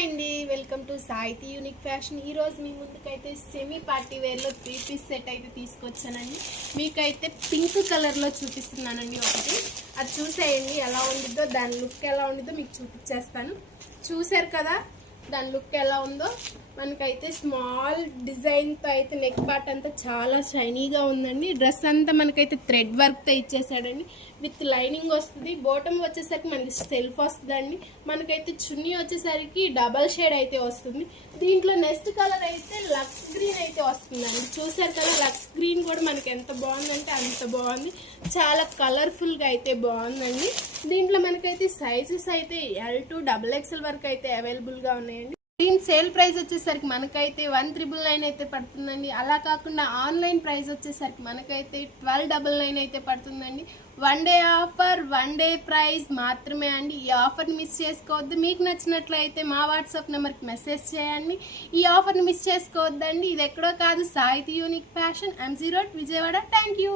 Hi అండి, welcome to సాయితి unique fashion. ఈరోజు మీ ముందుకైతే సెమీ పార్టీ వేర్లో 3 పీస్ సెట్ అయితే తీసుకొచ్చానండి. మీకైతే పింక్ కలర్లో చూపిస్తున్నానండి. ఒకటి అది చూసేయండి ఎలా ఉండిద్దో, దాని లుక్ ఎలా ఉండిద్దో మీకు చూపించేస్తాను. చూసారు కదా దాని లుక్ ఎలా ఉందో. మనకైతే స్మాల్ డిజైన్తో అయితే నెక్ పార్ట్ అంతా చాలా షైనీగా ఉందండి. డ్రెస్ అంతా మనకైతే థ్రెడ్ వర్క్తో ఇచ్చేసాడండి. విత్ లైనింగ్ వస్తుంది. బాటమ్ వచ్చేసరికి మనకి సెల్ఫ్ వస్తుందండి. మనకైతే చున్నీ వచ్చేసరికి డబల్ షేడ్ అయితే వస్తుంది. దీంట్లో నెక్స్ట్ కలర్ అయితే లక్స్ గ్రీన్ అయితే వస్తుందండి. చూసారు కదా లక్స్ గ్రీన్ కూడా మనకి ఎంత బాగుందంటే అంత బాగుంది. చాలా కలర్ఫుల్గా అయితే బాగుందండి. దీంట్లో మనకైతే సైజెస్ అయితే L to XXL వరకు అయితే అవైలబుల్గా ఉన్నాయండి. దీని సేల్ ప్రైస్ వచ్చేసరికి మనకైతే 1,999 అయితే పడుతుందండి. అలా కాకుండా ఆన్లైన్ ప్రైస్ వచ్చేసరికి మనకైతే 1299 అయితే పడుతుందండి. 1 డే ఆఫర్, 1 డే ప్రైస్ మాత్రమే అండి. ఈ ఆఫర్ని మిస్ చేసుకోవద్దు. మీకు నచ్చినట్లయితే మా వాట్సాప్ నెంబర్కి మెసేజ్ చేయండి. ఈ ఆఫర్ని మిస్ చేసుకోవద్దండి. ఇది ఎక్కడో కాదు, సాయితి unique fashion, M0 Vijayawada. Thank you.